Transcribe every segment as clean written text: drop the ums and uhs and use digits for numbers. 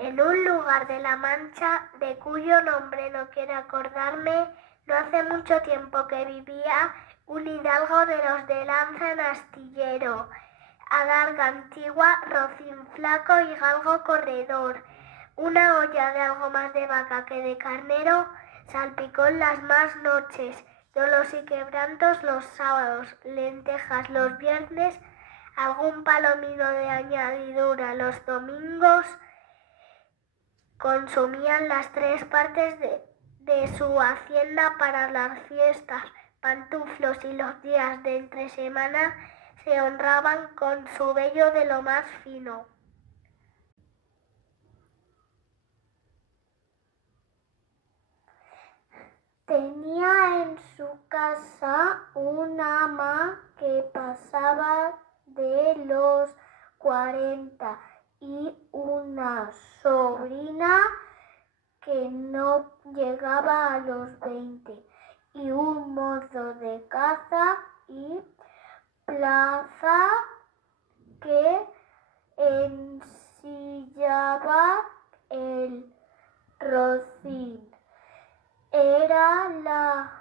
En un lugar de la Mancha, de cuyo nombre no quiero acordarme, no hace mucho tiempo que vivía un hidalgo de los de lanza en astillero, adarga antigua, rocín flaco y galgo corredor. Una olla de algo más de vaca que de carnero, salpicón las más noches, dolos y quebrantos los sábados, lentejas los viernes, algún palomino de añadidura los domingos. Consumían las 3 partes de su hacienda para las fiestas, pantuflos y los días de entre semana se honraban con su vello de lo más fino. Tenía en su casa una ama que pasaba de los 40 y una sobrina que no llegaba a los 20 y un mozo de caza y plaza que ensillaba el rocín. Era la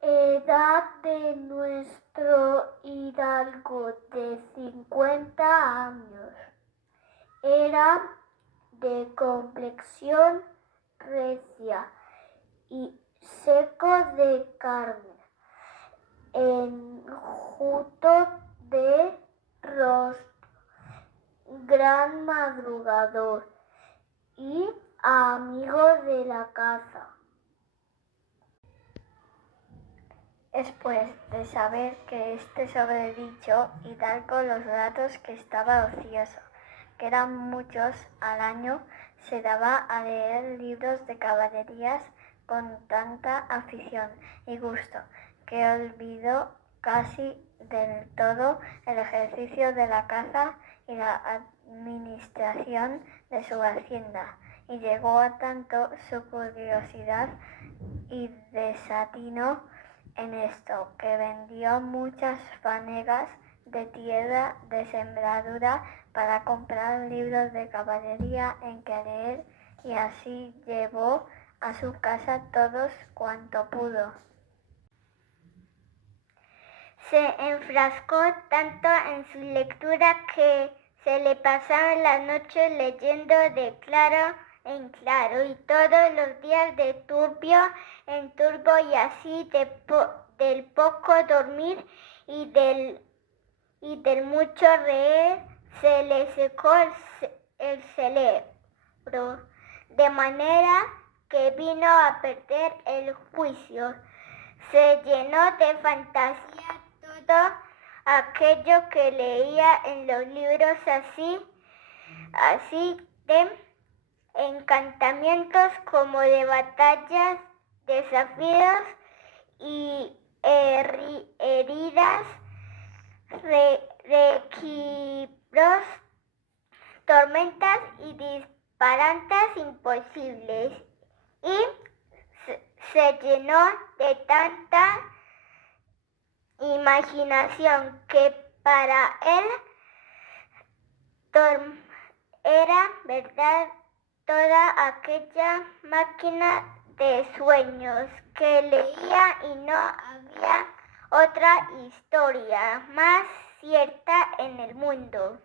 edad de nuestro hidalgo de 50 años. Era de complexión recia y seco de carne, enjuto de rostro, gran madrugador y amigo de la caza. Después de saber que este sobredicho hidalgo los ratos que estaba ocioso, que eran muchos al año, se daba a leer libros de caballerías con tanta afición y gusto, que olvidó casi del todo el ejercicio de la caza y la administración de su hacienda, y llegó a tanto su curiosidad y desatino en esto, que vendió muchas fanegas de tierra de sembradura para comprar libros de caballería en que leer, y así llevó a su casa todos cuanto pudo. Se enfrascó tanto en su lectura que se le pasaban las noches leyendo de claro en claro y todos los días de turbio en turbo, y así del poco dormir y del mucho reír se le secó el cerebro, de manera que vino a perder el juicio. Se llenó de fantasía todo aquello que leía en los libros, así de encantamientos como de batallas, desafíos y heridas, requibros, tormentas y disparates imposibles, y se llenó de tanta imaginación que para él era verdad toda aquella máquina de sueños que leía, y no había otra historia más cierta en el mundo.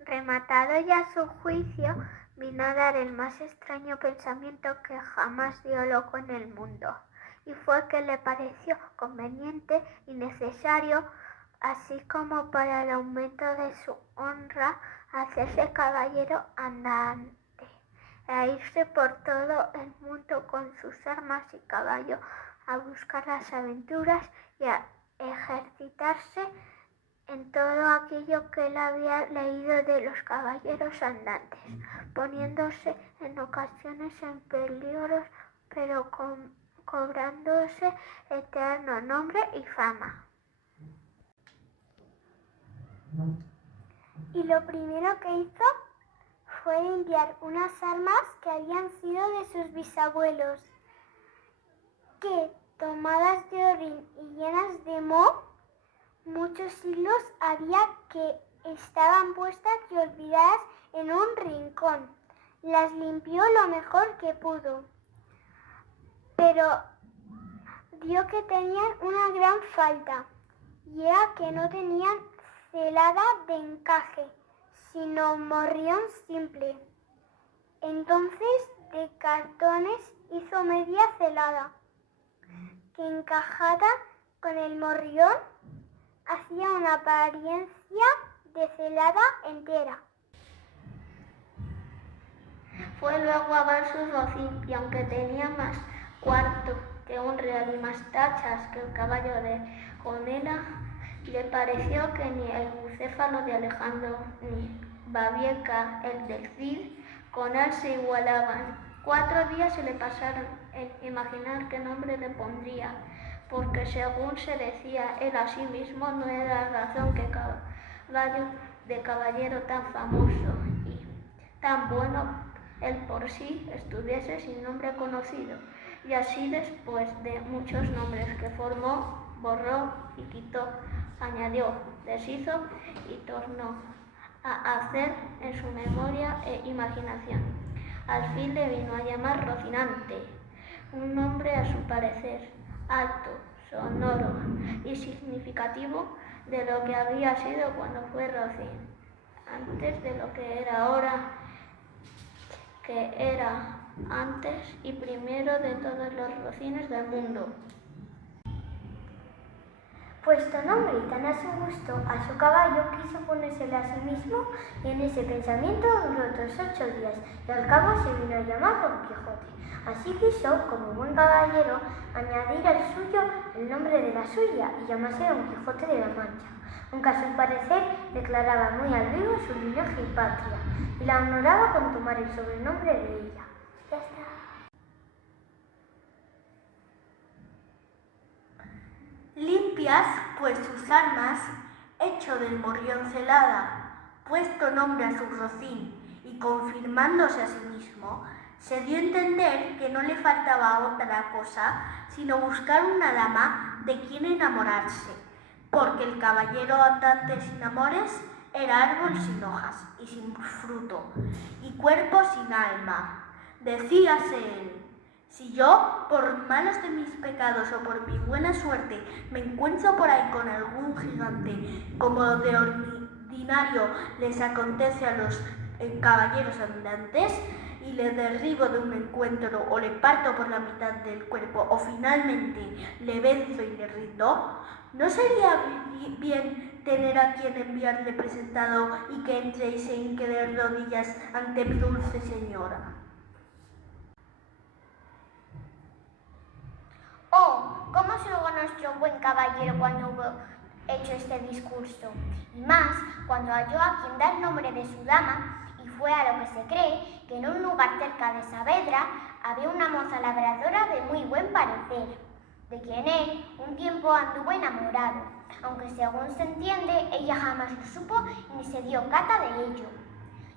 Rematado ya su juicio, vino a dar el más extraño pensamiento que jamás dio loco en el mundo, y fue que le pareció conveniente y necesario, así como para el aumento de su honra, hacerse caballero andante, e irse por todo el mundo con sus armas y caballo a buscar las aventuras y a ejercitarse en todo aquello que él había leído de los caballeros andantes, poniéndose en ocasiones en peligros, pero cobrándose eterno nombre y fama. Y lo primero que hizo fue enviar unas armas que habían sido de sus bisabuelos, que, tomadas de orín y llenas de moho, muchos siglos había que estaban puestas y olvidadas en un rincón. Las limpió lo mejor que pudo, pero vio que tenían una gran falta, y era que no tenían celada de encaje, sino morrión simple. Entonces de cartones hizo media celada, que encajada con el morrión hacía una apariencia de celada entera. Fue luego a ver su rocín, y aunque tenía más cuarto que un real y más tachas que el caballo de Jonela, le pareció que ni el bucéfalo de Alejandro ni Babieca, el del Cid, con él se igualaban. 4 días se le pasaron en imaginar qué nombre le pondría, porque según se decía él a sí mismo, no era razón que caballo de caballero tan famoso y tan bueno él por sí estuviese sin nombre conocido. Y así, después de muchos nombres que formó, borró y quitó, añadió, deshizo y tornó a hacer en su memoria e imaginación. Al fin le vino a llamar Rocinante, un nombre a su parecer alto, sonoro y significativo de lo que había sido cuando fue Rocín, antes de lo que era ahora, que era antes y primero de todos los rocines del mundo. Puesto nombre tan a su gusto a su caballo, quiso ponérsele a sí mismo, y en ese pensamiento duró otros 8 días, y al cabo se vino a llamar Don Quijote. Así quiso, como buen caballero, añadir al suyo el nombre de la suya, y llamarse Don Quijote de la Mancha, aunque a su parecer declaraba muy al vivo su linaje y patria, y la honoraba con tomar el sobrenombre de ella. Ya está. Limpias, pues sus armas, hecho del morrión celada, puesto nombre a su rocín y confirmándose a sí mismo, se dio a entender que no le faltaba otra cosa sino buscar una dama de quien enamorarse, porque el caballero andante sin amores era árbol sin hojas y sin fruto, y cuerpo sin alma. Decíase él: si yo, por malos de mis pecados o por mi buena suerte, me encuentro por ahí con algún gigante, como de ordinario les acontece a los caballeros andantes, y le derribo de un encuentro o le parto por la mitad del cuerpo o finalmente le venzo y le rindo, ¿no sería bien tener a quien enviarle presentado y que entre y se hinque de rodillas ante mi dulce señora? Oh, ¿cómo se logró nuestro buen caballero cuando hubo hecho este discurso? Y más, cuando halló a quien da el nombre de su dama, y fue a lo que se cree que en un lugar cerca de Saavedra había una moza labradora de muy buen parecer, de quien él un tiempo anduvo enamorado, aunque según se entiende, ella jamás lo supo ni se dio cata de ello.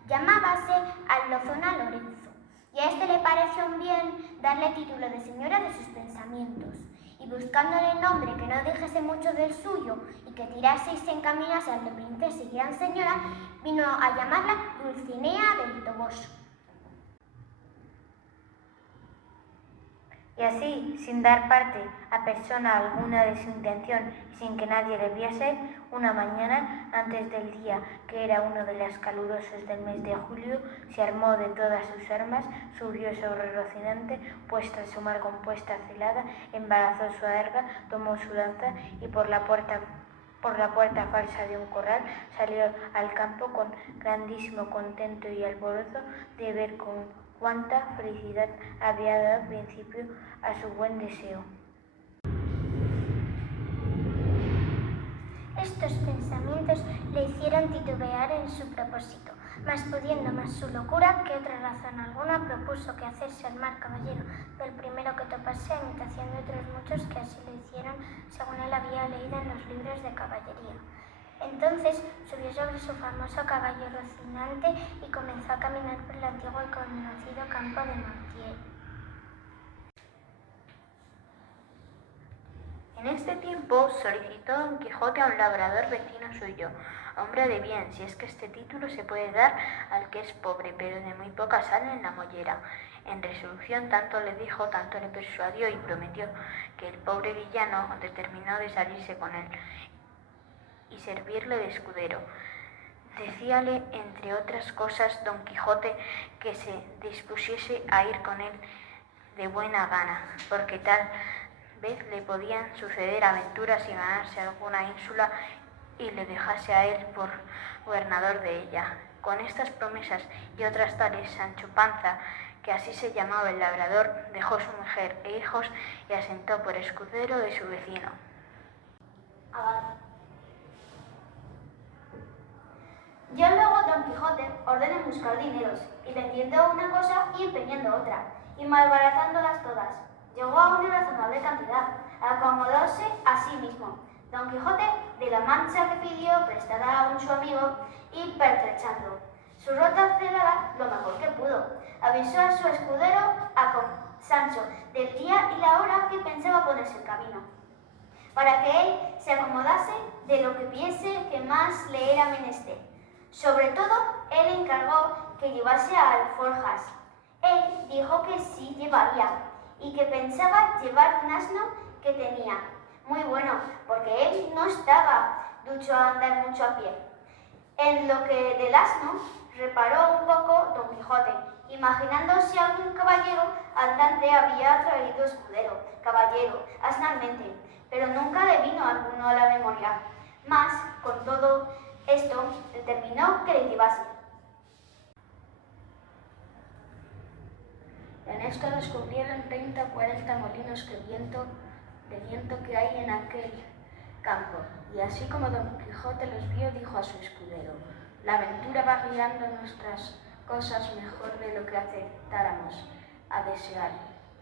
Llamábase Aldozona Lorenzo, y a este le pareció bien darle título de señora de sus pensamientos, y buscándole nombre que no dijese mucho del suyo y que tirase y se encaminase al de princesa y gran señora, vino a llamarla Dulcinea del Toboso. Y así, sin dar parte a persona alguna de su intención y sin que nadie le viese, una mañana, antes del día que era uno de los calurosos del mes de julio, se armó de todas sus armas, subió sobre Rocinante, puesta su mal compuesta celada, embarazó su adarga, tomó su lanza y por la puerta falsa de un corral salió al campo con grandísimo contento y alborozo de ver con cuánta felicidad había dado principio a su buen deseo. Estos pensamientos le hicieron titubear en su propósito, mas pudiendo más su locura que otra razón alguna, propuso que hacerse al mal caballero del primero que topase, a imitación de otros muchos que así lo hicieron, según él había leído en los libros de caballería. Entonces subió sobre su famoso caballo Rocinante y comenzó a caminar por el antiguo y conocido campo de Montiel. En este tiempo solicitó Don Quijote a un labrador vecino suyo, hombre de bien, si es que este título se puede dar al que es pobre, pero de muy poca sal en la mollera. En resolución tanto le dijo, tanto le persuadió y prometió, que el pobre villano determinó de salirse con él y servirle de escudero. Decíale, entre otras cosas, don Quijote que se dispusiese a ir con él de buena gana, porque tal vez le podían suceder aventuras y ganarse alguna ínsula y le dejase a él por gobernador de ella. Con estas promesas y otras tales, Sancho Panza, que así se llamaba el labrador, dejó su mujer e hijos y asentó por escudero de su vecino. Ya luego Don Quijote ordena buscar dineros, y vendiendo una cosa y empeñando otra, y malbaratándolas todas. Llegó a una razonable cantidad, acomodóse a sí mismo. Don Quijote de la Mancha que pidió prestada a un su amigo y pertrechando su rota celada lo mejor que pudo. Avisó a su escudero, a Sancho, del día y la hora que pensaba ponerse en camino, para que él se acomodase de lo que viese que más le era menester. Sobre todo, él encargó que llevase alforjas. Él dijo que sí llevaría, y que pensaba llevar un asno que tenía, muy bueno, porque él no estaba ducho a andar mucho a pie. En lo que del asno reparó un poco Don Quijote, imaginando si algún caballero andante había traído escudero, caballero, asnalmente, pero nunca le vino alguno a la memoria. Mas, con todo esto, determinó que le llevase. En esto descubrieron 30 o 40 molinos de viento que hay en aquel campo, y así como Don Quijote los vio, dijo a su escudero: la aventura va guiando nuestras cosas mejor de lo que acertáramos a desear,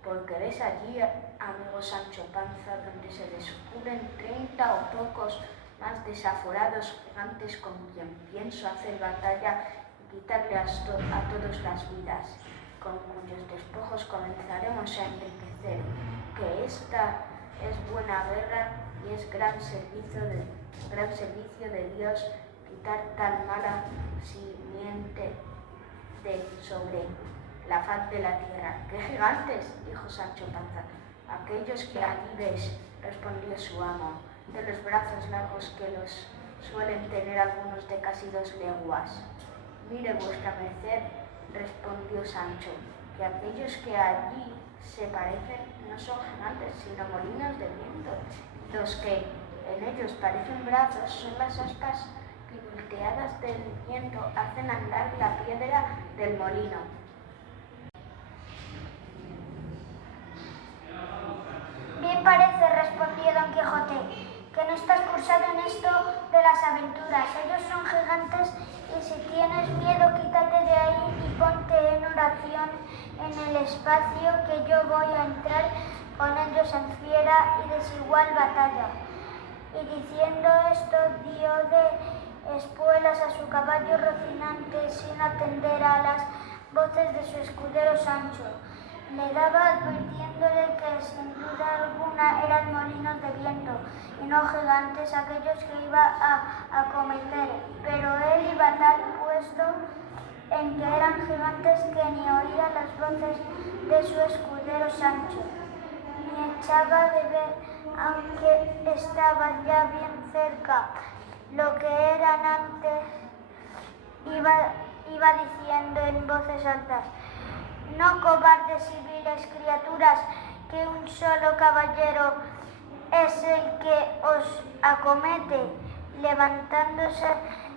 porque ves allí, amigo Sancho Panza, donde se descubren 30 o pocos más desaforados gigantes con quien pienso hacer batalla y quitarle a todos las vidas, con cuyos despojos comenzaremos a enriquecer, que esta es buena guerra y es gran servicio de Dios quitar tan mala simiente de sobre la faz de la tierra. ¿Qué gigantes?, dijo Sancho Panza. Aquellos que allí ves, respondió su amo, de los brazos largos que los suelen tener algunos de casi 2 leguas. Mire vuestra merced, respondió Sancho, que aquellos que allí se parecen no son gigantes, sino molinos de viento. Los que en ellos parecen brazos son las aspas que, volteadas del viento, hacen andar la piedra del molino. Bien parece, respondió Don Quijote, que no estás cursado en esto de las aventuras. Ellos son gigantes y si tienes miedo quítate de ahí y ponte en oración en el espacio que yo voy a entrar con ellos en fiera y desigual batalla. Y diciendo esto dio de espuelas a su caballo Rocinante sin atender a las voces de su escudero Sancho. Le daba advirtiéndole que sin duda alguna eran molinos de viento y no gigantes aquellos que iba a acometer, pero él iba tal puesto en que eran gigantes que ni oía las voces de su escudero Sancho, ni echaba de ver, aunque estaban ya bien cerca, lo que eran antes, iba diciendo en voces altas: no cobardes y viles criaturas, que un solo caballero es el que os acomete. Levantándose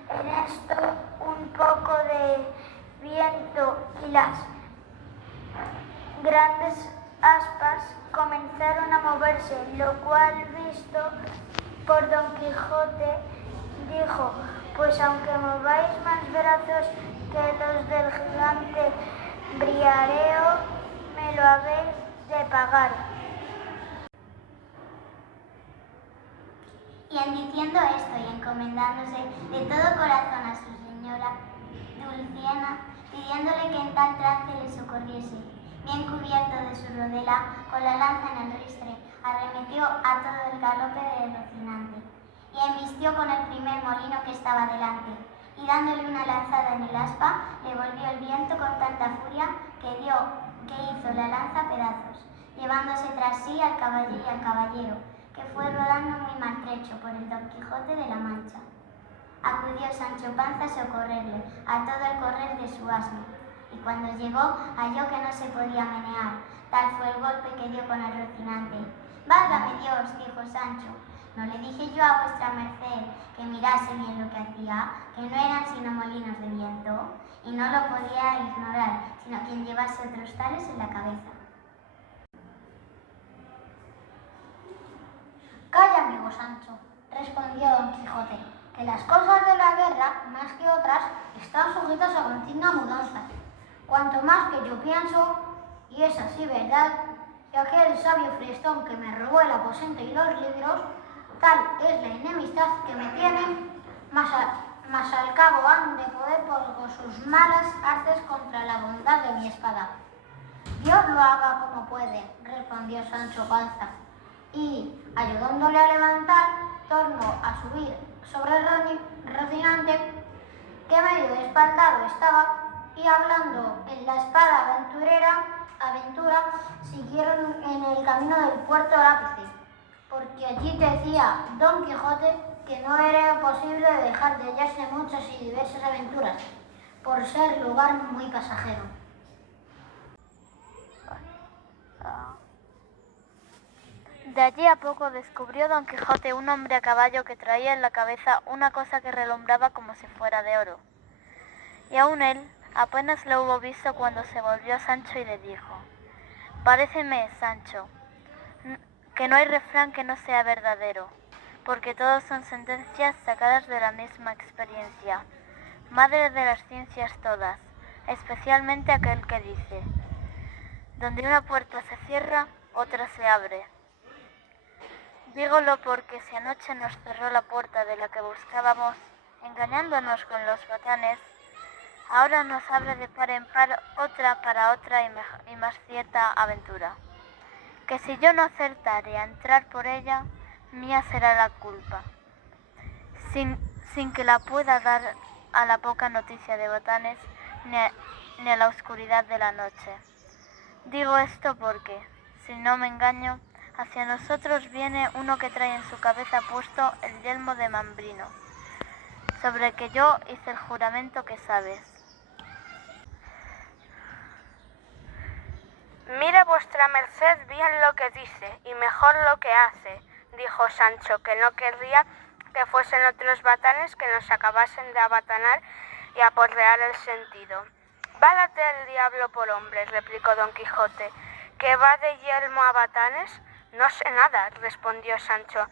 en esto un poco de viento y las grandes aspas comenzaron a moverse, lo cual, visto por Don Quijote, dijo: pues aunque mováis más brazos que los del gigante Briareo, me lo habéis de pagar. Y en diciendo esto y encomendándose de todo corazón a su señora Dulciana, pidiéndole que en tal trance le socorriese, bien cubierto de su rodela, con la lanza en el ristre, arremetió a todo el galope de Rocinante. y embistió con el primer molino que estaba delante, y dándole una lanzada en el aspa, le volvió el viento con tanta furia que hizo la lanza pedazos, llevándose tras sí al caballo y al caballero, que fue rodando muy maltrecho por el Don Quijote de la Mancha. Acudió Sancho Panza a socorrerle a todo el correr de su asno, y cuando llegó halló que no se podía menear, tal fue el golpe que dio con el Rocinante. «Válgame Dios», dijo Sancho, «¿no le dije yo a vuestra merced que mirase bien lo que hacía, que no eran sino molinos de viento?» Y no lo podía ignorar, sino quien llevase otros tales en la cabeza. «Calla, amigo Sancho», respondió Don Quijote, «que las cosas de la guerra, más que otras, están sujetas a continua mudanza. Cuanto más que yo pienso, y es así verdad, que aquel sabio Frestón que me robó el aposento y los libros, tal es la enemistad que me tienen, mas al cabo han de poder por sus malas artes contra la bondad de mi espada». «Dios lo haga como puede», respondió Sancho Panza, y, ayudándole a levantar, tornó a subir sobre el Rocinante, que medio espaldado estaba, y hablando en la espada aventura, siguieron en el camino del puerto Lápice, porque allí decía Don Quijote que no era posible dejar de hallarse muchas y diversas aventuras, por ser lugar muy pasajero. De allí a poco descubrió Don Quijote un hombre a caballo que traía en la cabeza una cosa que relumbraba como si fuera de oro. Y aun él apenas lo hubo visto cuando se volvió a Sancho y le dijo: «Paréceme, Sancho, que no hay refrán que no sea verdadero, porque todos son sentencias sacadas de la misma experiencia, madre de las ciencias todas, especialmente aquel que dice: donde una puerta se cierra, otra se abre». Dígolo porque si anoche nos cerró la puerta de la que buscábamos, engañándonos con los batanes, ahora nos abre de par en par otra para otra y más cierta aventura, que si yo no acertare a entrar por ella, mía será la culpa, sin que la pueda dar a la poca noticia de botanes ni a la oscuridad de la noche. Digo esto porque, si no me engaño, hacia nosotros viene uno que trae en su cabeza puesto el yelmo de Mambrino, sobre que yo hice el juramento que sabes. «Mira vuestra merced bien lo que dice, y mejor lo que hace», dijo Sancho, que no querría que fuesen otros batanes que nos acabasen de abatanar y aporrear el sentido. «Válate el diablo por hombre», replicó Don Quijote, «¿que va de yelmo a batanes?» «No sé nada», respondió Sancho,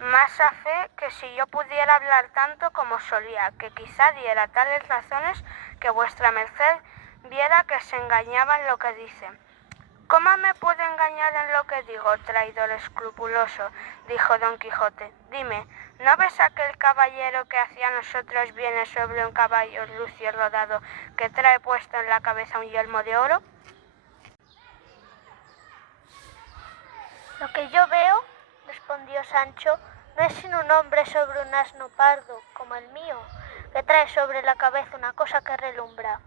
«más a fe que si yo pudiera hablar tanto como solía, que quizá diera tales razones que vuestra merced viera que se engañaba en lo que dice». «¿Cómo me puede engañar en lo que digo, traidor escrupuloso?», dijo Don Quijote. «Dime, ¿no ves aquel caballero que hacia nosotros viene sobre un caballo lucio rodado que trae puesto en la cabeza un yelmo de oro?» «Lo que yo veo», respondió Sancho, «no es sino un hombre sobre un asno pardo, como el mío, que trae sobre la cabeza una cosa que relumbra».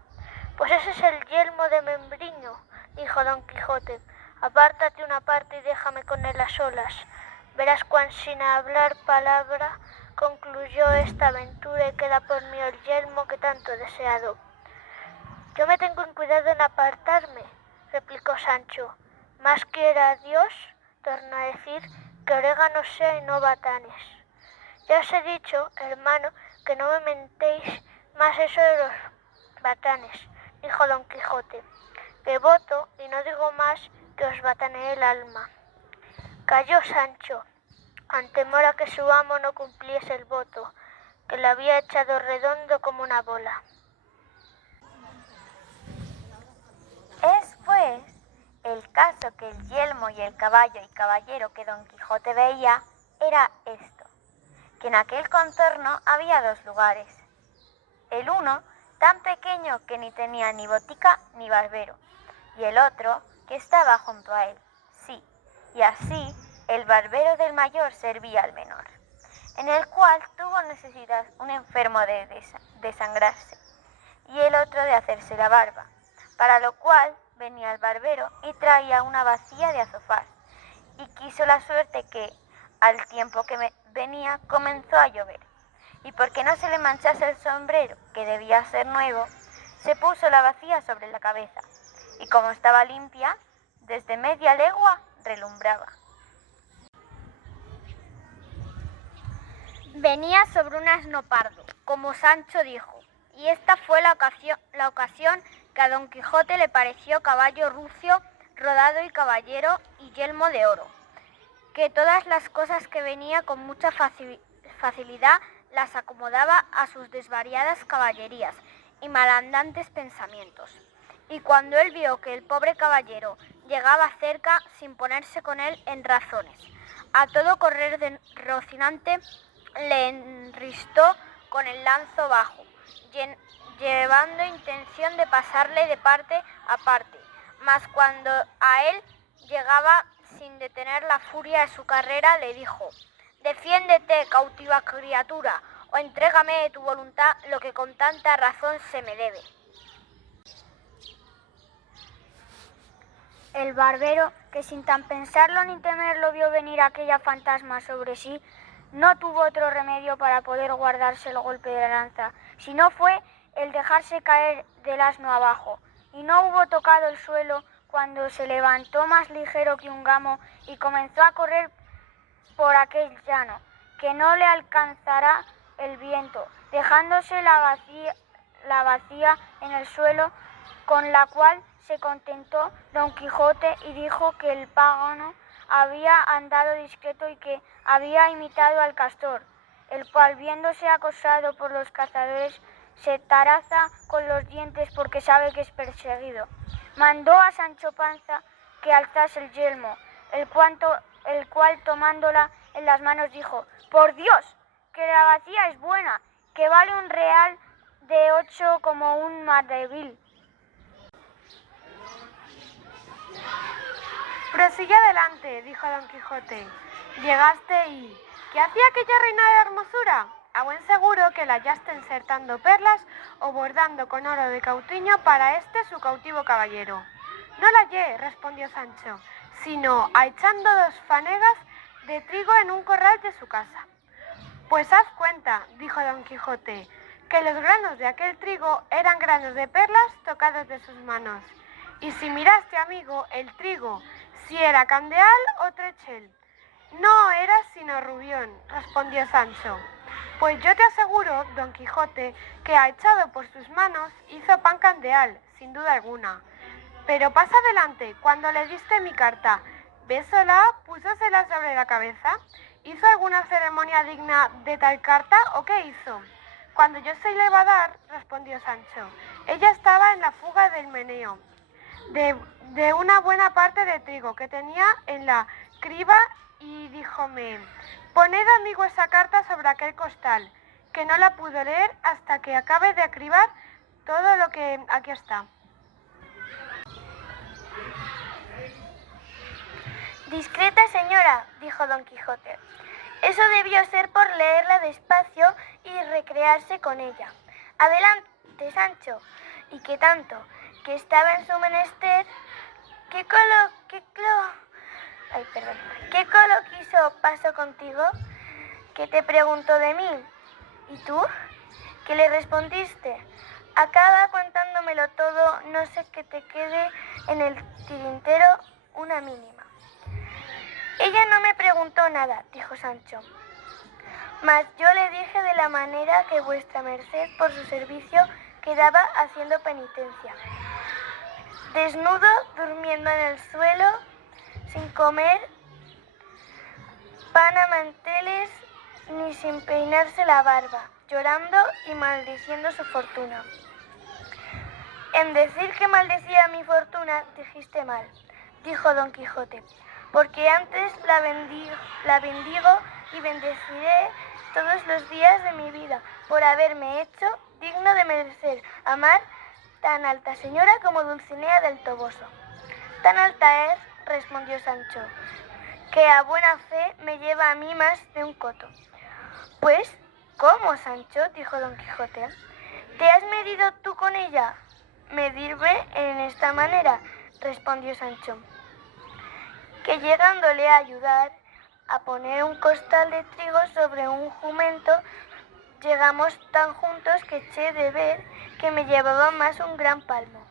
«Pues ese es el yelmo de Membriño», dijo Don Quijote. «Apártate una parte y déjame con él a solas. Verás cuán sin hablar palabra concluyó esta aventura y queda por mí el yelmo que tanto he deseado». «Yo me tengo en cuidado en apartarme», replicó Sancho. «Más quiera Dios», tornó a decir, «que orégano sea y no batanes». «Ya os he dicho, hermano, que no me mentéis más eso de los batanes», dijo Don Quijote, «que voto, y no digo más, que os batanee el alma». Calló Sancho, ante temor a que su amo no cumpliese el voto, que le había echado redondo como una bola. Es pues el caso que el yelmo y el caballo y caballero que Don Quijote veía era esto, que en aquel contorno había dos lugares. El uno tan pequeño que ni tenía ni botica ni barbero, y el otro que estaba junto a él, sí, y así el barbero del mayor servía al menor. en el cual tuvo necesidad un enfermo de desangrarse y el otro de hacerse la barba, para lo cual venía el barbero y traía una bacía de azofar, y quiso la suerte que, al tiempo que venía, comenzó a llover, y porque no se le manchase el sombrero, que debía ser nuevo, se puso la bacía sobre la cabeza, y como estaba limpia, desde media legua relumbraba. Venía sobre un asno pardo, como Sancho dijo, y esta fue la ocasión que a Don Quijote le pareció caballo rucio, rodado y caballero y yelmo de oro, que todas las cosas que venía con mucha facilidad las acomodaba a sus desvariadas caballerías y malandantes pensamientos. Y cuando él vio que el pobre caballero llegaba cerca sin ponerse con él en razones, a todo correr de Rocinante le enristó con el lanzo bajo, llevando intención de pasarle de parte a parte, mas cuando a él llegaba sin detener la furia de su carrera, le dijo: «Defiéndete, cautiva criatura, o entrégame de tu voluntad lo que con tanta razón se me debe». El barbero, que sin tan pensarlo ni temerlo vio venir aquella fantasma sobre sí, no tuvo otro remedio para poder guardarse el golpe de la lanza, si no fue el dejarse caer del asno abajo, y no hubo tocado el suelo cuando se levantó más ligero que un gamo y comenzó a correr por aquel llano, que no le alcanzará el viento, dejándose la bacía en el suelo, con la cual se contentó Don Quijote y dijo que el pagano había andado discreto y que había imitado al castor, el cual, viéndose acosado por los cazadores, se taraza con los dientes porque sabe que es perseguido. Mandó a Sancho Panza que alzase el yelmo, el cual tomándola en las manos dijo: «Por Dios, que la bacía es buena, que vale un real de 8 como un maravedí». «Prosigue adelante», dijo Don Quijote. «Llegaste y... ¿qué hacía aquella reina de hermosura? A buen seguro que la hallaste insertando perlas o bordando con oro de cautriño para este su cautivo caballero». «No la hallé», respondió Sancho, «sino echando 2 fanegas de trigo en un corral de su casa». «Pues haz cuenta», dijo Don Quijote, «que los granos de aquel trigo eran granos de perlas tocados de sus manos. Y si miraste, amigo, el trigo, si era candeal o trechel». «No era sino rubión», respondió Sancho. «Pues yo te aseguro, Don Quijote, que echado por sus manos hizo pan candeal, sin duda alguna. Pero pasa adelante, cuando le diste mi carta, ¿besóla, púsosela sobre la cabeza? ¿Hizo alguna ceremonia digna de tal carta o qué hizo?» «Cuando yo se la iba a dar», respondió Sancho, «ella estaba en la fuga del meneo de una buena parte de trigo que tenía en la criba y díjome: poned, amigo, esa carta sobre aquel costal, que no la pudo leer hasta que acabe de acribar todo lo que aquí está». «Discreta señora», dijo Don Quijote, «eso debió ser por leerla despacio y recrearse con ella. Adelante, Sancho, y que tanto que estaba en su menester, ¿qué coloquizo pasó contigo? ¿Qué te preguntó de mí? ¿Y tú? ¿Qué le respondiste? Acaba contándomelo todo, no sé que te quede en el tintero una mínima». «Ella no me preguntó nada», dijo Sancho, «mas yo le dije de la manera que vuestra merced por su servicio quedaba haciendo penitencia, desnudo, durmiendo en el suelo, sin comer pan a manteles, ni sin peinarse la barba, llorando y maldiciendo su fortuna». «En decir que maldecía mi fortuna dijiste mal», dijo Don Quijote, «porque antes la bendigo y bendeciré todos los días de mi vida por haberme hecho digno de merecer amar tan alta señora como Dulcinea del Toboso». «Tan alta es», respondió Sancho, «que a buena fe me lleva a mí más de un coto, Pues, ¿cómo, Sancho?, dijo Don Quijote. ¿Te has medido tú con ella? Medirme en esta manera, respondió Sancho, que llegándole a ayudar a poner un costal de trigo sobre un jumento, llegamos tan juntos que eché de ver que me llevaba más un gran palmo.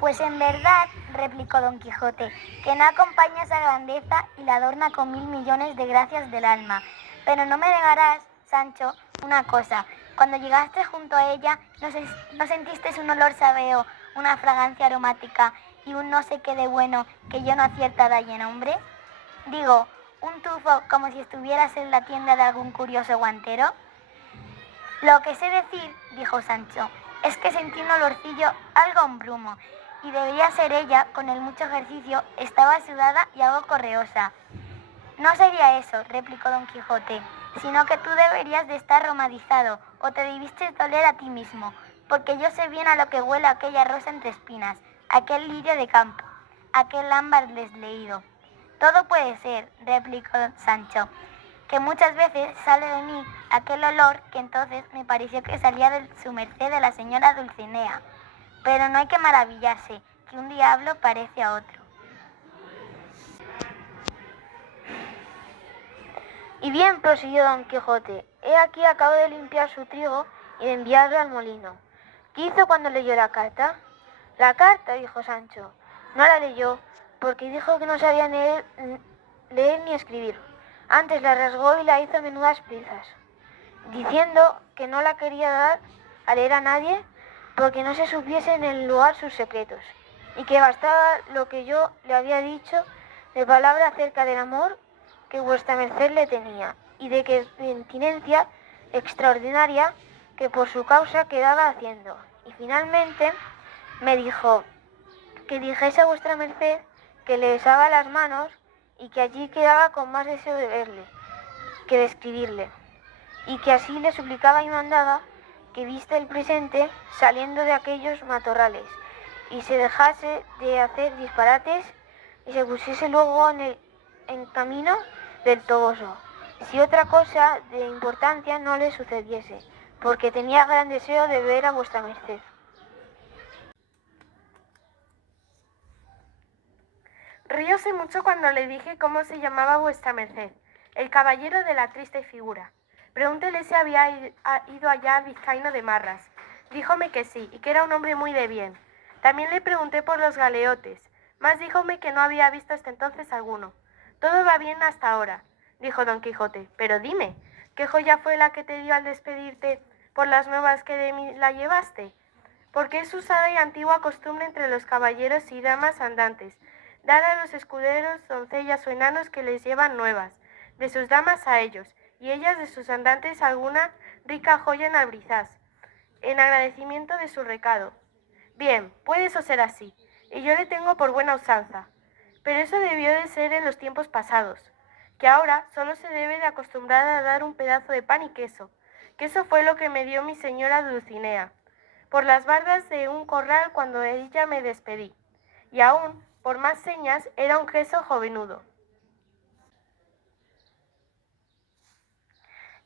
Pues en verdad, replicó Don Quijote, que no acompaña esa grandeza y la adorna con 1000 millones de gracias del alma. Pero no me negarás, Sancho, una cosa. Cuando llegaste junto a ella, ¿no sentiste un olor sabeo, una fragancia aromática y un no sé qué de bueno que yo no acierta dalle nombre? Digo, un tufo como si estuvieras en la tienda de algún curioso guantero. Lo que sé decir, dijo Sancho, es que sentí un olorcillo algo hombrumo, y debería ser ella, con el mucho ejercicio, estaba sudada y algo correosa. No sería eso, replicó Don Quijote, sino que tú deberías de estar romadizado, o te debiste doler a ti mismo, porque yo sé bien a lo que huele aquella rosa entre espinas, aquel lirio de campo, aquel ámbar desleído. Todo puede ser, replicó Sancho, que muchas veces sale de mí aquel olor que entonces me pareció que salía de su merced de la señora Dulcinea. Pero no hay que maravillarse, que un diablo parece a otro. Y bien, prosiguió Don Quijote, he aquí acabo de limpiar su trigo y de enviarlo al molino. ¿Qué hizo cuando leyó la carta? La carta, dijo Sancho, no la leyó, porque dijo que no sabía leer ni escribir. Antes la rasgó y la hizo menudas piezas, diciendo que no la quería dar a leer a nadie, porque no se supiese en el lugar sus secretos, y que bastaba lo que yo le había dicho de palabra acerca del amor que vuestra merced le tenía, y de que penitencia extraordinaria que por su causa quedaba haciendo. Y finalmente me dijo que dijese a vuestra merced que le besaba las manos y que allí quedaba con más deseo de verle que de escribirle, y que así le suplicaba y mandaba que viste el presente saliendo de aquellos matorrales y se dejase de hacer disparates y se pusiese luego en camino del Toboso, si otra cosa de importancia no le sucediese, porque tenía gran deseo de ver a vuestra merced. Ríose mucho cuando le dije cómo se llamaba vuestra merced, el caballero de la triste figura. Pregúntele si había ido allá al vizcaíno de Marras. Díjome que sí, y que era un hombre muy de bien. También le pregunté por los galeotes, mas díjome que no había visto hasta entonces alguno. Todo va bien hasta ahora, dijo Don Quijote, pero dime, ¿qué joya fue la que te dio al despedirte por las nuevas que de mí la llevaste? Porque es usada y antigua costumbre entre los caballeros y damas andantes, dar a los escuderos, doncellas o enanos que les llevan nuevas, de sus damas a ellos, y ellas de sus andantes alguna rica joya en albrizaz, en agradecimiento de su recado. Bien, puede eso ser así, y yo le tengo por buena usanza, pero eso debió de ser en los tiempos pasados, que ahora solo se debe de acostumbrar a dar un pedazo de pan y queso, que eso fue lo que me dio mi señora Dulcinea, por las bardas de un corral cuando ella me despedí, y aún, por más señas, era un queso jovenudo.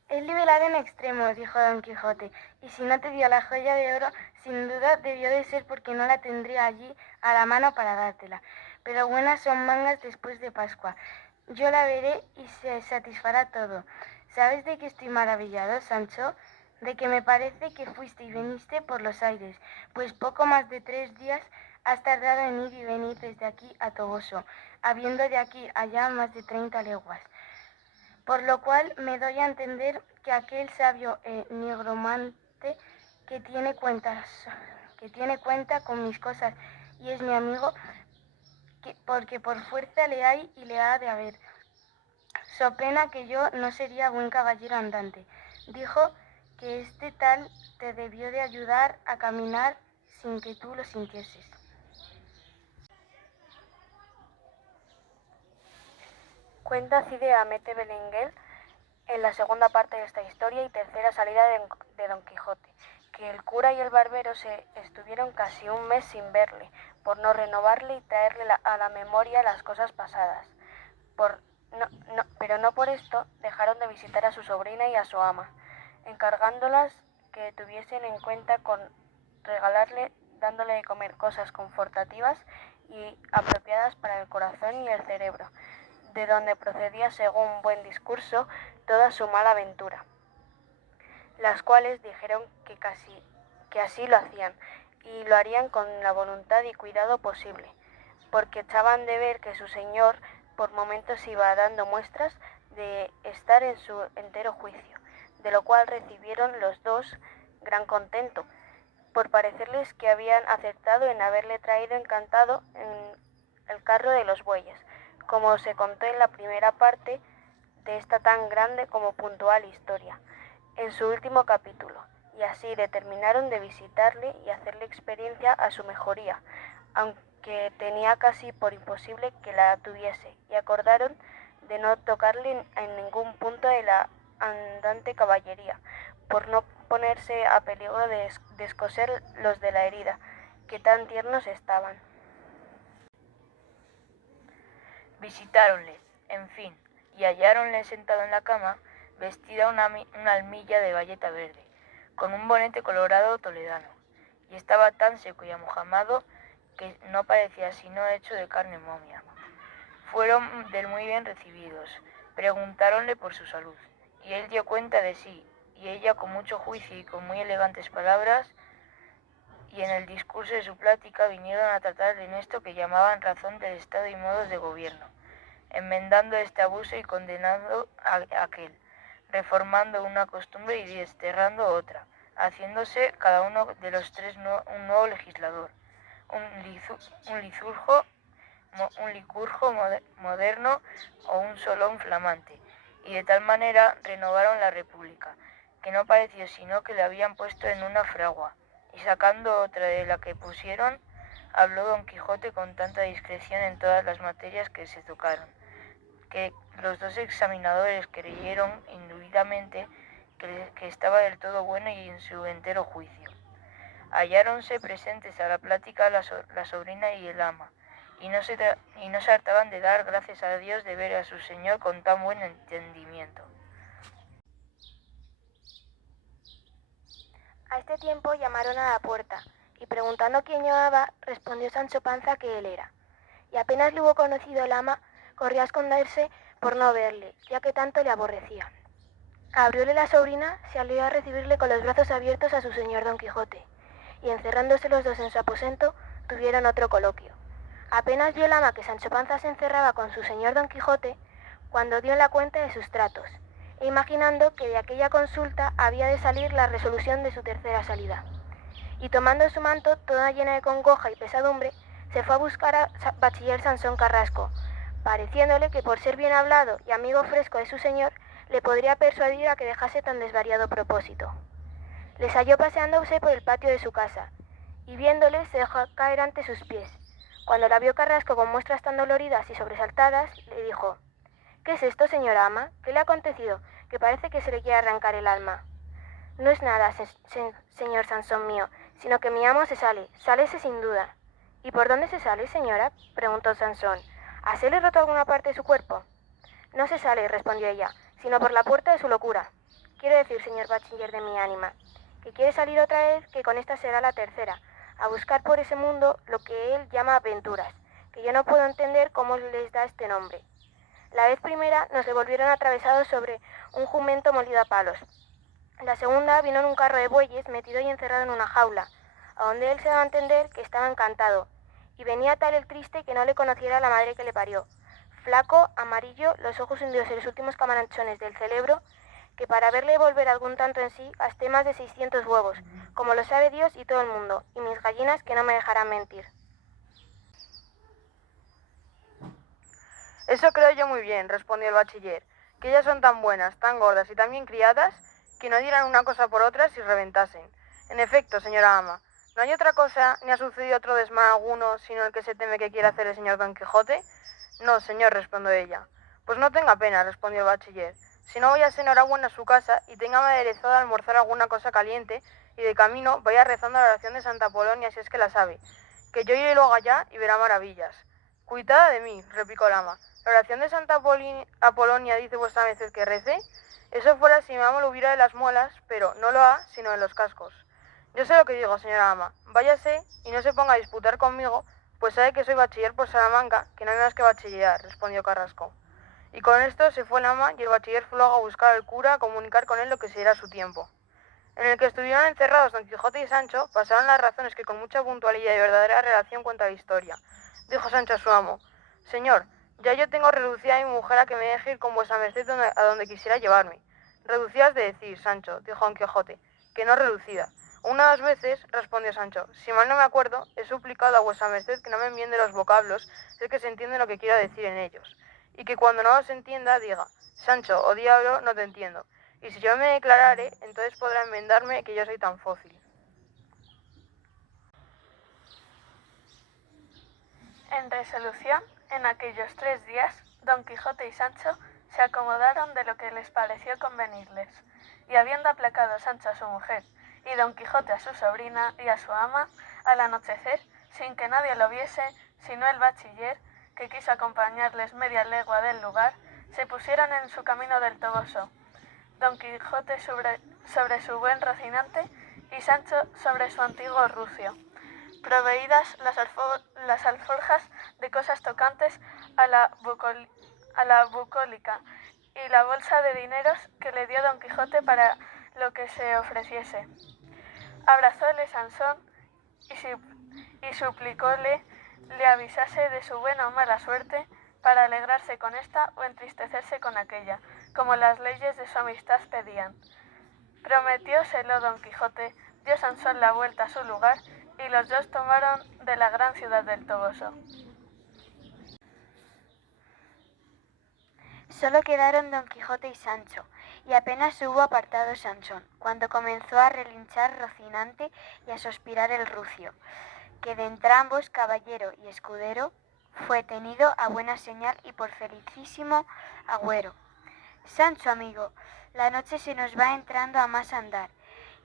Es liberal en extremo, dijo Don Quijote, y si no te dio la joya de oro, sin duda debió de ser porque no la tendría allí a la mano para dártela. Pero buenas son mangas después de Pascua. Yo la veré y se satisfará todo. ¿Sabes de qué estoy maravillado, Sancho? De que me parece que fuiste y viniste por los aires, pues poco más de 3 días has tardado en ir y venir desde aquí a Toboso, habiendo de aquí allá más de 30 leguas. Por lo cual me doy a entender que aquel sabio nigromante que tiene cuenta con mis cosas y es mi amigo, porque por fuerza le hay y le ha de haber, so pena que yo no sería buen caballero andante. Dijo que este tal te debió de ayudar a caminar sin que tú lo sintieses. Cuenta Cide Hamete Berenguer en la segunda parte de esta historia y tercera salida de Don Quijote, que el cura y el barbero se estuvieron casi un mes sin verle, por no renovarle y traerle a la memoria las cosas pasadas, por Pero no por esto dejaron de visitar a su sobrina y a su ama, encargándolas que tuviesen en cuenta con regalarle, dándole de comer cosas confortativas y apropiadas para el corazón y el cerebro, de donde procedía, según buen discurso, toda su mala aventura, las cuales dijeron que así lo hacían, y lo harían con la voluntad y cuidado posible, porque echaban de ver que su señor por momentos iba dando muestras de estar en su entero juicio, de lo cual recibieron los dos gran contento, por parecerles que habían acertado en haberle traído encantado en el carro de los bueyes, como se contó en la primera parte de esta tan grande como puntual historia, en su último capítulo, y así determinaron de visitarle y hacerle experiencia a su mejoría, aunque tenía casi por imposible que la tuviese, y acordaron de no tocarle en ningún punto de la andante caballería, por no ponerse a peligro de descoser los de la herida, que tan tiernos estaban. Visitáronle, en fin, y halláronle sentado en la cama, vestida una almilla de bayeta verde, con un bonete colorado toledano, y estaba tan seco y amojamado que no parecía sino hecho de carne momia. Fueron del muy bien recibidos, preguntáronle por su salud, y él dio cuenta de sí, y ella con mucho juicio y con muy elegantes palabras, y en el discurso de su plática vinieron a tratar en esto que llamaban razón del estado y modos de gobierno, enmendando este abuso y condenando aquel, reformando una costumbre y desterrando otra, haciéndose cada uno de los tres un nuevo legislador, un licurgo moderno o un solón flamante, y de tal manera renovaron la república, que no pareció sino que le habían puesto en una fragua, y sacando otra de la que pusieron, habló Don Quijote con tanta discreción en todas las materias que se tocaron, que los dos examinadores creyeron indudablemente que estaba del todo bueno y en su entero juicio. Halláronse presentes a la plática la sobrina y el ama, y no se hartaban de dar gracias a Dios de ver a su señor con tan buen entendimiento. A este tiempo llamaron a la puerta, y preguntando quién llamaba, respondió Sancho Panza que él era. Y apenas le hubo conocido el ama, corrió a esconderse por no verle, ya que tanto le aborrecía. Abrióle la sobrina, se alió a recibirle con los brazos abiertos a su señor Don Quijote, y encerrándose los dos en su aposento, tuvieron otro coloquio. Apenas vio el ama que Sancho Panza se encerraba con su señor Don Quijote, cuando dio en la cuenta de sus tratos, e imaginando que de aquella consulta había de salir la resolución de su tercera salida. Y tomando su manto, toda llena de congoja y pesadumbre, se fue a buscar a bachiller Sansón Carrasco, pareciéndole que por ser bien hablado y amigo fresco de su señor, le podría persuadir a que dejase tan desvariado propósito. Les halló paseándose por el patio de su casa, y viéndole se dejó caer ante sus pies. Cuando la vio Carrasco con muestras tan doloridas y sobresaltadas, le dijo: «¿Qué es esto, señora ama? ¿Qué le ha acontecido? Que parece que se le quiere arrancar el alma». «No es nada, señor Sansón mío, sino que mi amo se sálese sin duda». «¿Y por dónde se sale, señora?», preguntó Sansón. ¿Hasele roto alguna parte de su cuerpo? «No se sale», respondió ella, «sino por la puerta de su locura. Quiero decir, señor bachiller de mi ánima, que quiere salir otra vez, que con esta será la tercera, a buscar por ese mundo lo que él llama aventuras, que yo no puedo entender cómo les da este nombre. La vez primera nos devolvieron atravesados sobre un jumento molido a palos. La segunda vino en un carro de bueyes metido y encerrado en una jaula, a donde él se daba a entender que estaba encantado, y venía tal el triste que no le conociera la madre que le parió, flaco, amarillo, los ojos hundidos en los últimos camaranchones del cerebro, que para verle volver algún tanto en sí gasté más de 600 huevos, como lo sabe Dios y todo el mundo, y mis gallinas que no me dejarán mentir». «Eso creo yo muy bien», respondió el bachiller, «que ellas son tan buenas, tan gordas y tan bien criadas, que no dieran una cosa por otra si reventasen. En efecto, señora ama, ¿no hay otra cosa, ni ha sucedido otro desmán alguno, sino el que se teme que quiera hacer el señor Don Quijote?» «No, señor», respondió ella. «Pues no tenga pena», respondió el bachiller, «si no vayas enhorabuena a su casa y tenga aderezada a almorzar alguna cosa caliente, y de camino vaya rezando la oración de Santa Polonia si es que la sabe, que yo iré luego allá y verá maravillas. Cuitada de mí, replicó el ama. ¿La oración de Santa Apolonia dice vuestra merced que rece? Eso fuera si mi amo lo hubiera de las muelas, pero no lo ha, sino de los cascos. Yo sé lo que digo, señora ama. Váyase y no se ponga a disputar conmigo, pues sabe que soy bachiller por Salamanca, que no hay más que bachillear, respondió Carrasco. Y con esto se fue el ama y el bachiller fue luego a buscar al cura a comunicar con él lo que sería su tiempo. En el que estuvieron encerrados Don Quijote y Sancho, pasaron las razones que con mucha puntualidad y verdadera relación cuenta la historia. Dijo Sancho a su amo: Señor, ya yo tengo reducida a mi mujer a que me deje ir con vuestra merced a donde quisiera llevarme. Reducida es de decir, Sancho, dijo Don Quijote, que no reducida. Una o dos veces, respondió Sancho, si mal no me acuerdo, he suplicado a vuestra merced que no me enmiende los vocablos, sé que se entiende lo que quiero decir en ellos, y que cuando no los entienda diga: Sancho, o diablo, no te entiendo. Y si yo me declarare, entonces podrá enmendarme que yo soy tan fócil. En resolución, en aquellos 3 días, Don Quijote y Sancho se acomodaron de lo que les pareció convenirles, y habiendo aplacado Sancho a su mujer y Don Quijote a su sobrina y a su ama, al anochecer, sin que nadie lo viese, sino el bachiller, que quiso acompañarles media legua del lugar, se pusieron en su camino del Toboso, Don Quijote sobre su buen Rocinante y Sancho sobre su antiguo rucio, proveídas las alforjas de cosas tocantes a la bucólica y la bolsa de dineros que le dio Don Quijote para lo que se ofreciese. Abrazóle Sansón y suplicóle le avisase de su buena o mala suerte para alegrarse con esta o entristecerse con aquella, como las leyes de su amistad pedían. Prometióselo Don Quijote, dio Sansón la vuelta a su lugar y los dos tomaron de la gran ciudad del Toboso. Solo quedaron Don Quijote y Sancho, y apenas hubo apartado Sansón, cuando comenzó a relinchar Rocinante y a suspirar el rucio, que de entrambos, caballero y escudero, fue tenido a buena señal y por felicísimo agüero. Sancho, amigo, la noche se nos va entrando a más andar,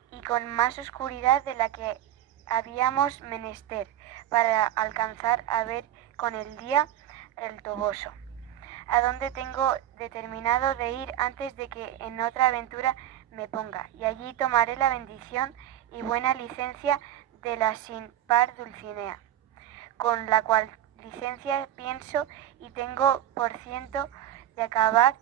y con más oscuridad de la que habíamos menester, para alcanzar a ver con el día el Toboso, a donde tengo determinado de ir antes de que en otra aventura me ponga, y allí tomaré la bendición y buena licencia de la sin par Dulcinea, con la cual licencia pienso y tengo por ciento de acabar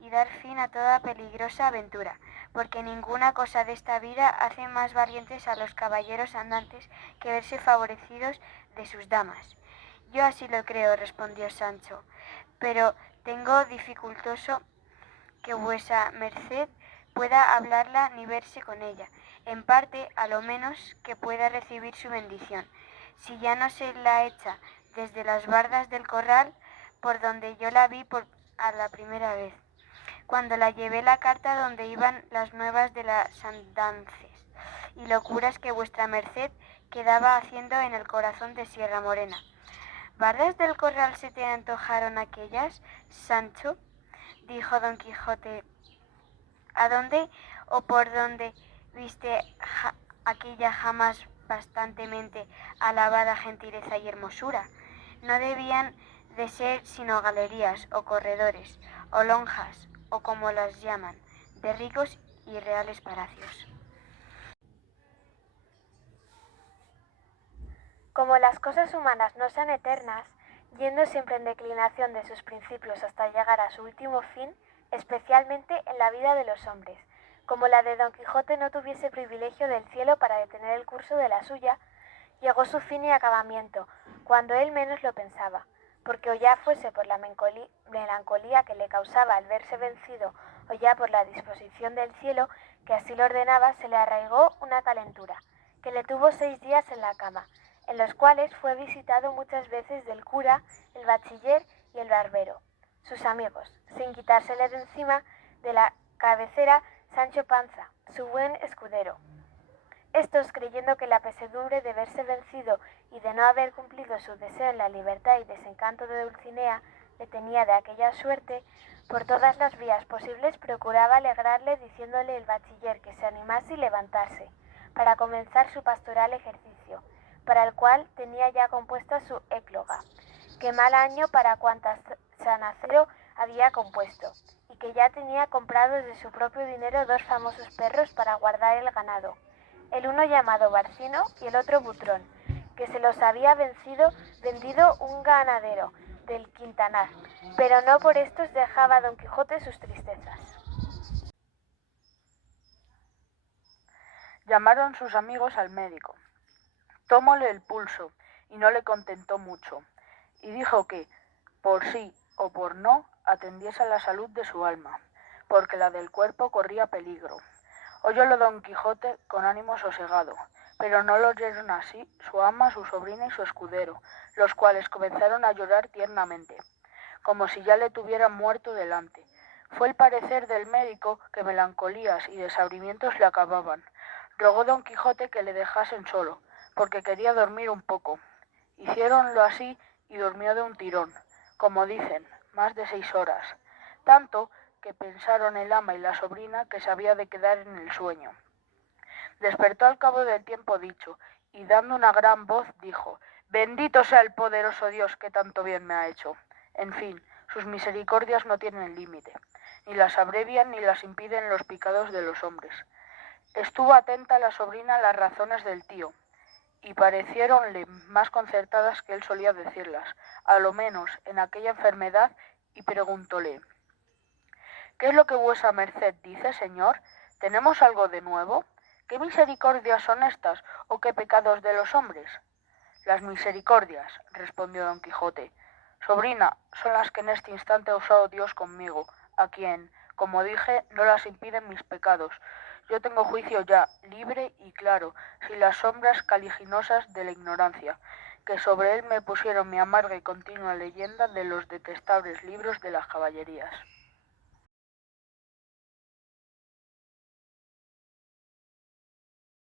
y dar fin a toda peligrosa aventura, porque ninguna cosa de esta vida hace más valientes a los caballeros andantes que verse favorecidos de sus damas. Yo así lo creo, respondió Sancho, pero tengo dificultoso que vuesa merced pueda hablarla ni verse con ella, en parte a lo menos que pueda recibir su bendición, si ya no se la echa desde las bardas del corral por donde yo la vi a la primera vez, cuando la llevé la carta donde iban las nuevas de las andanzas y locuras que vuestra merced quedaba haciendo en el corazón de Sierra Morena. ¿Bardas del corral se te antojaron aquellas, Sancho? Dijo Don Quijote. ¿A dónde o por dónde viste aquella jamás bastantemente alabada gentileza y hermosura? No debían de ser sino galerías o corredores o lonjas o como las llaman, de ricos y reales palacios. Como las cosas humanas no son eternas, yendo siempre en declinación de sus principios hasta llegar a su último fin, especialmente en la vida de los hombres, como la de Don Quijote no tuviese privilegio del cielo para detener el curso de la suya, llegó su fin y acabamiento, cuando él menos lo pensaba, porque o ya fuese por la melancolía que le causaba al verse vencido, o ya por la disposición del cielo, que así lo ordenaba, se le arraigó una calentura, que le tuvo 6 días en la cama, en los cuales fue visitado muchas veces del cura, el bachiller y el barbero, sus amigos, sin quitársele de encima de la cabecera Sancho Panza, su buen escudero. Estos, creyendo que la pesadumbre de verse vencido y de no haber cumplido su deseo en la libertad y desencanto de Dulcinea le tenía de aquella suerte, por todas las vías posibles procuraba alegrarle diciéndole el bachiller que se animase y levantase, para comenzar su pastoral ejercicio, para el cual tenía ya compuesta su écloga, que mal año para cuantas Sanacero había compuesto, y que ya tenía comprados de su propio dinero 2 famosos perros para guardar el ganado, el uno llamado Barcino y el otro Butrón, que se los había vendido un ganadero del Quintanar, pero no por estos dejaba Don Quijote sus tristezas. Llamaron sus amigos al médico. Tomóle el pulso y no le contentó mucho, y dijo que, por sí o por no, atendiese a la salud de su alma, porque la del cuerpo corría peligro. Oyólo Don Quijote con ánimo sosegado, pero no lo oyeron así su ama, su sobrina y su escudero, los cuales comenzaron a llorar tiernamente, como si ya le tuvieran muerto delante. Fue el parecer del médico que melancolías y desabrimientos le acababan. Rogó Don Quijote que le dejasen solo, porque quería dormir un poco. Hiciéronlo así y durmió de un tirón, como dicen, más de 6 horas, tanto que pensaron el ama y la sobrina que se había de quedar en el sueño. Despertó al cabo del tiempo dicho, y dando una gran voz dijo: «Bendito sea el poderoso Dios que tanto bien me ha hecho». En fin, sus misericordias no tienen límite, ni las abrevian ni las impiden los pecados de los hombres. Estuvo atenta la sobrina a las razones del tío, y pareciéronle más concertadas que él solía decirlas, a lo menos en aquella enfermedad, y preguntóle: «¿Qué es lo que vuesa merced dice, señor? ¿Tenemos algo de nuevo? ¿Qué misericordias son estas, o qué pecados de los hombres?» «Las misericordias», respondió Don Quijote, «sobrina, son las que en este instante ha usado Dios conmigo, a quien, como dije, no las impiden mis pecados. Yo tengo juicio ya, libre y claro, sin las sombras caliginosas de la ignorancia, que sobre él me pusieron mi amarga y continua leyenda de los detestables libros de las caballerías».